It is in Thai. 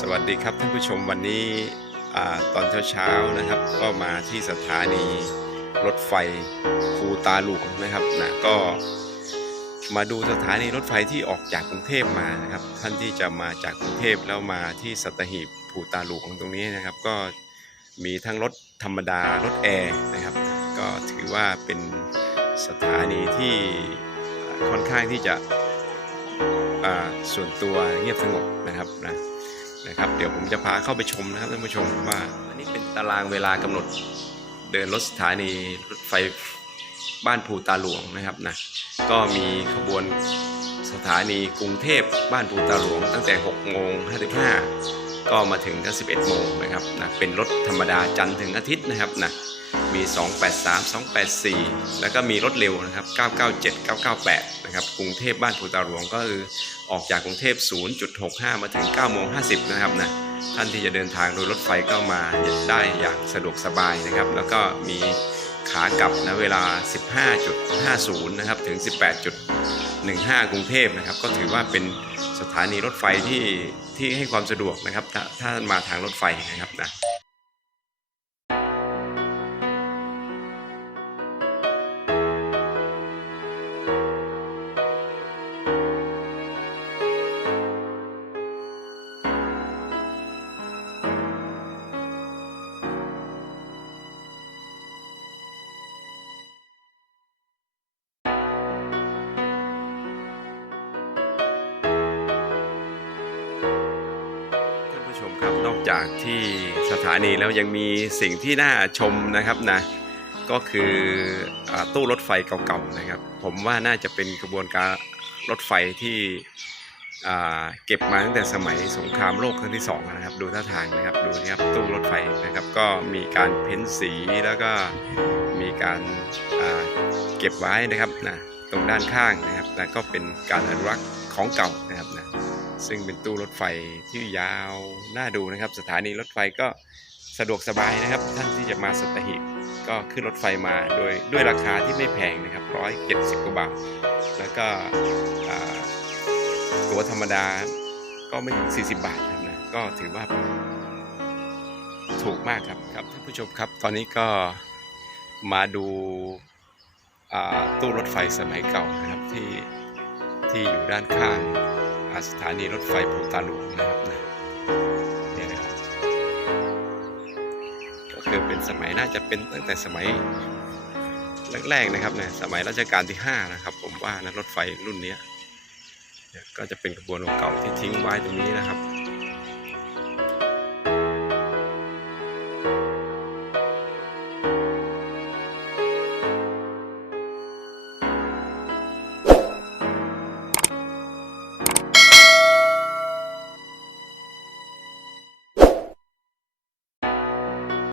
สวัสดีครับท่านผู้ชมวันนี้ตอนเช้าๆนะครับ ก็มาที่สถานีรถไฟภูตาหลวงนะครับนะก็มาดูสถานีรถไฟที่ออกจากกรุงเทพมานะครับ ท่านที่จะมาจากกรุงเทพแล้วมาที่สัตหีบภูตาหลวงตรงนี้นะครับ ก็มีทั้งรถธรรมดารถแอร์นะครับ ก็ถือว่าเป็นสถานีที่ค่อนข้างที่จะส่วนตัวเงียบสงบนะครับนะ นะครับ เดี๋ยวผมจะพาเข้าไปชมนะครับท่านผู้ชมว่า อันนี้เป็นตารางเวลากำหนดเดินรถสถานีรถไฟบ้านภูตาหลวงนะครับนะก็มีขบวนสถานีกรุงเทพบ้านภูตาหลวง ตั้งแต่6โมง55ก็มาถึงก็11โมงนะครับนะเป็นรถธรรมดาจันทร์ถึงอาทิตย์นะครับนะ มี 283 284 แล้วก็มีรถเร็วนะครับ 997 998 นะครับ กรุงเทพบ้านภูตาหลวงก็คือออกจากกรุงเทพ 0.65 มาถึง9โมง50 นะครับนะ ท่านที่จะเดินทางโดยรถไฟก็มาได้อย่างสะดวกสบายนะครับ แล้วก็มีขากลับนะเวลา 15.50 นะครับ ถึง 18.15 กรุงเทพนะครับ ก็ถือว่าเป็นสถานีรถไฟที่ที่ให้ความสะดวกนะครับ ถ้าถ้ามาทางรถไฟนะครับนะ ชมครับนอกจากที่สถานีแล้วยังมีสิ่งที่น่าชมนะครับนะก็คืออตู้รถไฟเก่าๆนะครับ ผมว่าน่าจะเป็นกระบวนการรถไฟที่เก็บมาตั้งแต่สมัยสงครามโลกครั้งที่สองนะครับ ดูท่าทางนะครับดูนะครับตู้รถไฟนะครับ ก็มีการเพ้นสีแล้วก็มีการาเก็บไว้นะครับนะตรงด้านข้างนะครับนะก็เป็นการอนุรักษ์ของเก่านะครับนะ ซึ่งเป็นตู้รถไฟที่ยาวน่าดูนะครับ สถานีรถไฟก็สะดวกสบายนะครับ ท่านที่จะมาสัตหีบก็ขึ้นรถไฟมาโดยด้วยราคาที่ไม่แพงนะครับร้อยเจ็ดสิบกว่าบาท แล้วก็ตั๋วธรรมดาก็ไม่ถึง 40 บาทนะก็ถือว่าถูกมากครับครับท่านผู้ชมครับตอนนี้ก็มาดูตู้รถไฟสมัยเก่านะครับที่ที่อยู่ด้านข้าง สถานีรถไฟภูตาหลวงนะครับนะนี่นะครับก็คือเป็นสมัยน่าจะเป็นตั้งแต่สมัยแรกๆนะครับนะสมัยรัชกาลที่ 5 นะครับ ผมว่านะรถไฟรุ่นนี้ก็จะเป็นกระบวนเก่าที่ทิ้งไว้ตรงนี้นะครับ